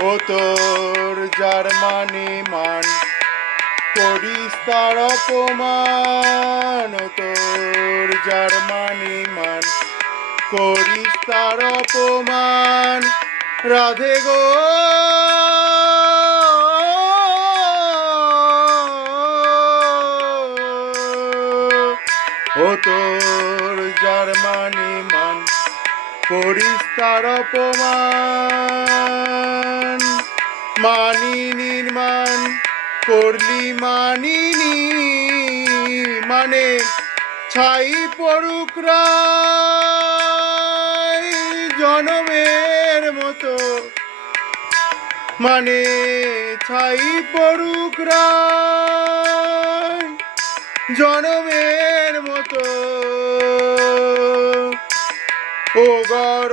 ও তোর যার মানে মান করিস তার অপমান, ও তোর যার মানে মান করিস তার অপমান। রাধে গো ও তোর যার মানে মান করিস তার অপমান। মানি নির্মাণ করলি মানিনি মানে ছাই পড়ুক রায় জনমের মতো, মানে ছাই পড়ুক রায় জনমের মতো। ও গর